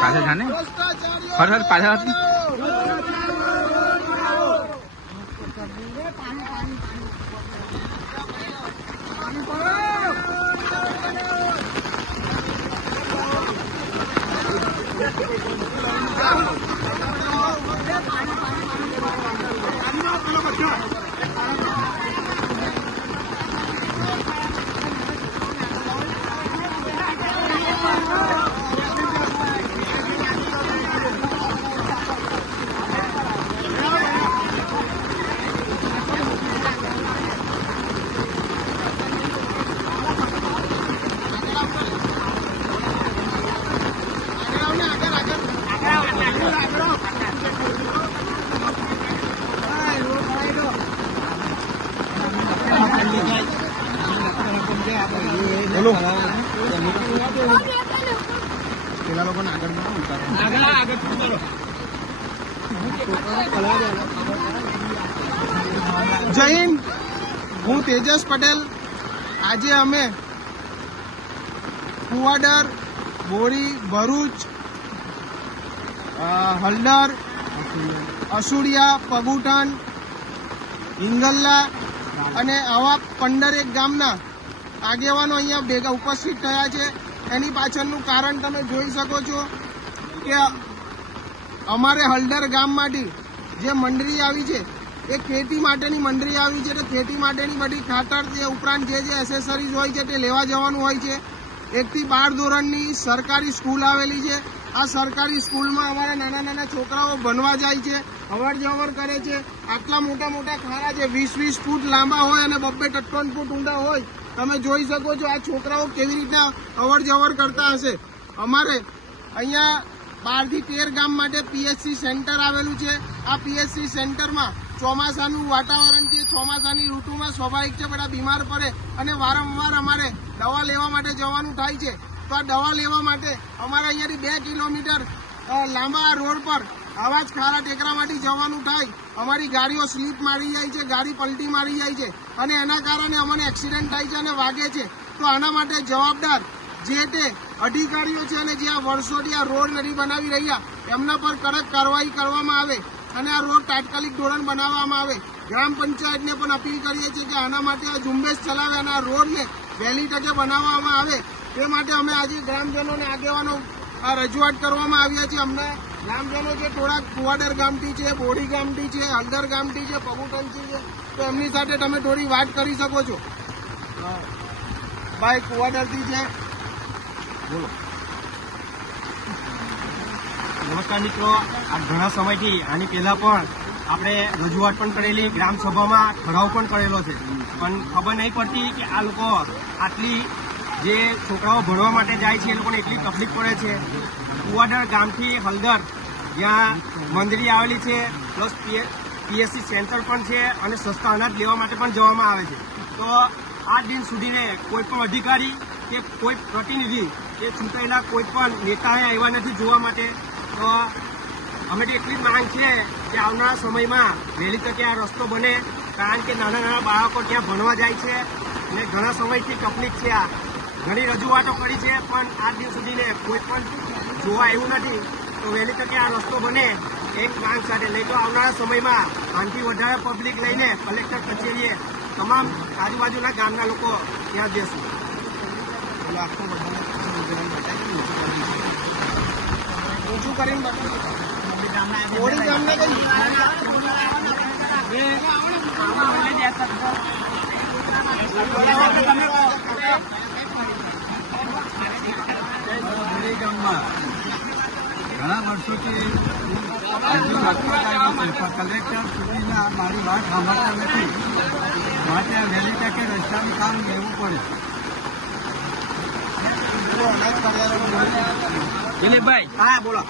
પાછળ જાને? હર હર પાછળ રોડ પેલા લોકોને આગળ ના જય હિન્દ. હું તેજસ પટેલ. આજે અમે કુવાડર બોરી ભરૂચ હલદર અસુડિયા પગુટન હિંગલ્લા અને આવા પંદરેક ગામના આગેવાનો અહીંયા ભેગા ઉપસ્થિત થયા છે. એની પાછળનું કારણ તમે જોઈ શકો છો કે અમારે હલદર ગામમાંથી જે મંડળી આવી છે, એ ખેતી માટેની મંડળી આવી છે, તો ખેતી માટેની બધી ખાતર તે ઉપરાંત જે જે એસેસરીઝ હોય છે તે લેવા જવાનું હોય છે. એકથી બાર ધોરણની સરકારી સ્કૂલ આવેલી છે. આ સરકારી સ્કૂલમાં અમારા નાના નાના છોકરાઓ ભણવા જાય છે અવર જવર કરે છે. આટલા મોટા મોટા ખાડા છે વીસ વીસ ફૂટ લાંબા હોય અને બબ્બે ટટ્ટોન ફૂટ ઊંડા હોય તમે જોઈ શકો છો આ છોકરાઓ કેવી રીતના અવર જવર કરતા હશે. અમારે અહીંયા બારથી તેર ગામ માટે પીએચસી સેન્ટર આવેલું છે. આ પીએચસી સેન્ટરમાં ચોમાસાનું વાતાવરણ છે. ચોમાસાની ઋતુમાં સ્વાભાવિક છે બધા બીમાર પડે અને વારંવાર અમારે દવા લેવા માટે જવાનું થાય છે. તો આ દવા લેવા માટે અમારે અહીંયાથી બે કિલોમીટર લાંબા રોડ પર આવા જ ખારા ટેકરામાંથી જવાનું થાય. અમારી ગાડીઓ સ્લીપ મારી જાય છે, ગાડી પલટી મારી જાય છે અને એના કારણે અમને એક્સિડન્ટ થાય છે અને વાગે છે. તો આના માટે જવાબદાર જે તે અધિકારીઓ છે અને જે આ વર્ષોથી આ રોડ નથી બનાવી રહ્યા, એમના પર કડક કાર્યવાહી કરવામાં આવે અને આ રોડ તાત્કાલિક ધોરણ બનાવવામાં આવે. ગ્રામ પંચાયતને પણ અપીલ કરીએ છીએ કે આના માટે આ ઝુંબેશ ચલાવે અને આ રોડને વહેલી તકે બનાવવામાં આવે. તે માટે અમે આજે ગ્રામજનોને આગેવાનો રજૂઆત કરવામાં આવ્યા છે અમને ગ્રામજનો જે થોડાક કુવાડર ગામથી છે, બોડી ગામથી છે, હલદર ગામથી છે પગુટનથી છે. તો એમની સાથે તમે થોડી વાત કરી શકો છો. ભાઈ કુવાડરથી છે. બોલો. નમસ્કાર મિત્રો. આ ઘણા સમયથી આની પહેલા પણ આપણે રજૂઆત પણ કરેલી, ગ્રામસભામાં ઠરાવ પણ કરેલો છે. પણ ખબર નહીં પડતી કે આ લોકો આટલી જે છોકરાઓ ભણવા માટે જાય છે, એ લોકોને એટલી તકલીફ પડે છે. કુવાડર ગામથી હલદર જ્યાં મંદિરી આવેલી છે, પ્લસ પીએસસી સેન્ટર પણ છે અને સસ્તા અનાજ લેવા માટે પણ જવામાં આવે છે. તો આ દિન સુધીને કોઈ પણ અધિકારી કે કોઈ પ્રતિનિધિ કે ચૂંટાયેલા કોઈ પણ નેતાએ આવ્યા નથી જોવા માટે, તો અમે એટલી માંગ છે કે આવનારા સમયમાં વહેલી તકે આ રસ્તો બને. કારણ કે નાના નાના બાળકો ત્યાં ભણવા જાય છે અને ઘણા સમયથી તકલીફ છે આ. ઘણી રજૂઆતો કરી છે, પણ આજ દિવસ સુધીને કોઈ પણ જોવા એવું નથી. તો વહેલી તકે આ રસ્તો બને, એક માંગ સાથે નહીં તો આવનારા સમયમાં આનથી વધારે પબ્લિક લઈને કલેક્ટર કચેરીએ તમામ આજુબાજુના ગામના લોકો ત્યાં બધાને ઓછું કરીને કઈ? ગામમાં ઘણા વર્ષોથી કલેક્ટર સુધીના મારી વાત સાંભળતા નથી. માટે વહેલી તકે રસ્તાનું કામ લેવું પડે. દિલીપભાઈ હા, બોલો.